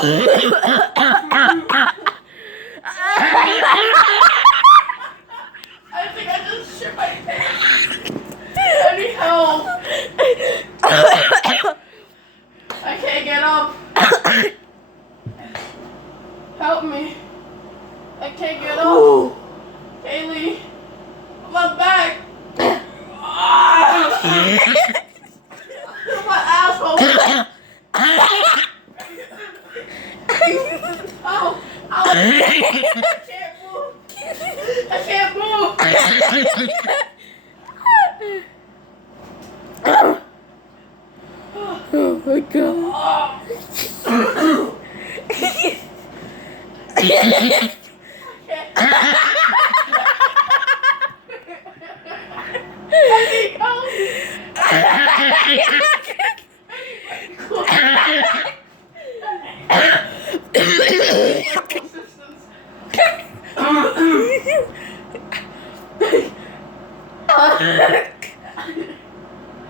I think I just shit my pants. I need help. I can't get up. Help me. I can't get up. Kaylee, my back. My asshole. Ow. Ow. I can't move. I can't move. Oh my god.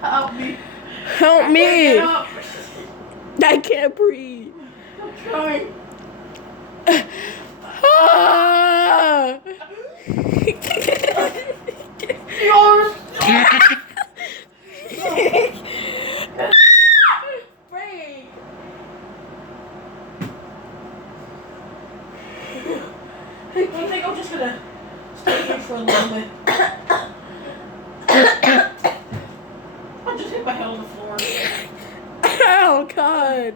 Help me. Help me. Get up. I can't breathe. I'm trying. Ah. Yours. Break. I think I'm just gonna stay here for a little bit.